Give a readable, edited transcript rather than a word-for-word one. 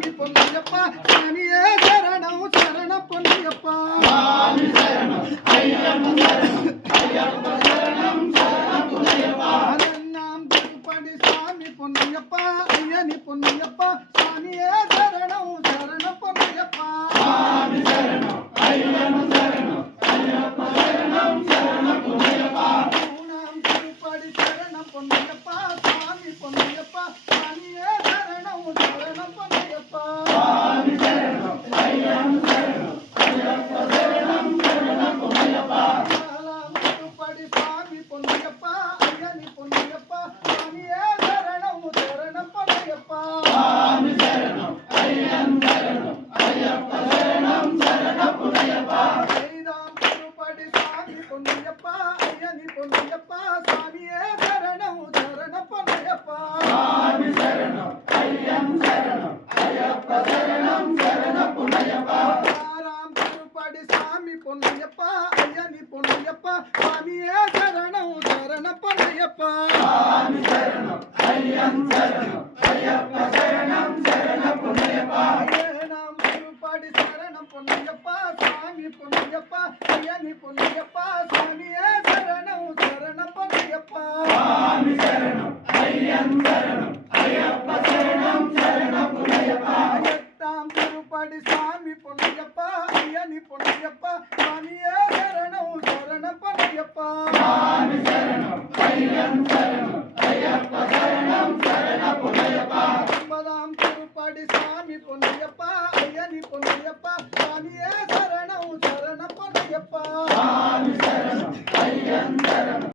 சாமி பொன்னையப்பா சாமியே சரணம் சரணம் பொன்னையப்பா சாமி சரணம் ஐயப்ப சரணம் சரணம் பொன்னையப்பா நாம் திருப்படி சாமி பொன்னையப்பா ஐயனி பொன்னையப்பா சாமியே சரணம் சரணம் பொன்னையப்பா சாமி சரணம் ஐயப்ப சரணம் ஐயப்ப சரணம் சரணம் பொன்னையப்பா நாம் திருப்படி சரணம் பொன்னையப்பா சாமி பொன்னையப்பா சாமியே சரணம் சரணம் பொன்னையப்பா சாமி சரணம் ஐயப்ப சரணம் ஐயப்ப சரணம் சரணம் பொன்னையப்பா நாம் திருப்படி சாமி பொன்னையப்பா ஐயனி பொன்னையப்பா சாமியே சரணம் சரணம் பொன்னையப்பா சாமி சரணம் ஐயப்ப சரணம் ஐயப்ப சரணம் சரணம் பொன்னையப்பா நாம் திருப்படி சாமி பொன்னையப்பா ஐயனி பொன்னையப்பா சாமியே சரணம் சரணம் பொன்னையப்பா சாமி சரணம் ஐயப்ப சரணம் ஐயப்ப சரணம் சரணம் பொன்னையப்பா ராம் திருப்படி சாமி பொன்னையப்பா ஐயனி பொன்னையப்பா சாமியே சரணம் சரணம் பொன்னையப்பா சாமி சரணம் ஐயப்ப சரணம் ஐயப்ப சரணம் சரணம் பொன்னையப்பா நாம் திருப்படி சரணம் பொன்னையப்பா சாமி பொன்னையப்பா ஐயனி பொன்னையப்பா சாமியே சரணம் சரணம் பொன்னையப்பா சாமி சரணம் ஐயப்ப சரணம் ஐயப்ப சரணம் சரணம் பொன்னையப்பா எட்டாம் திருப்படி சாமி பொன்னையப்பா ஐயனி பொன்னையப்பா சாமியே சரணம் சரணம் பொன்னையப்பா சாமி சரணம் ஐயப்ப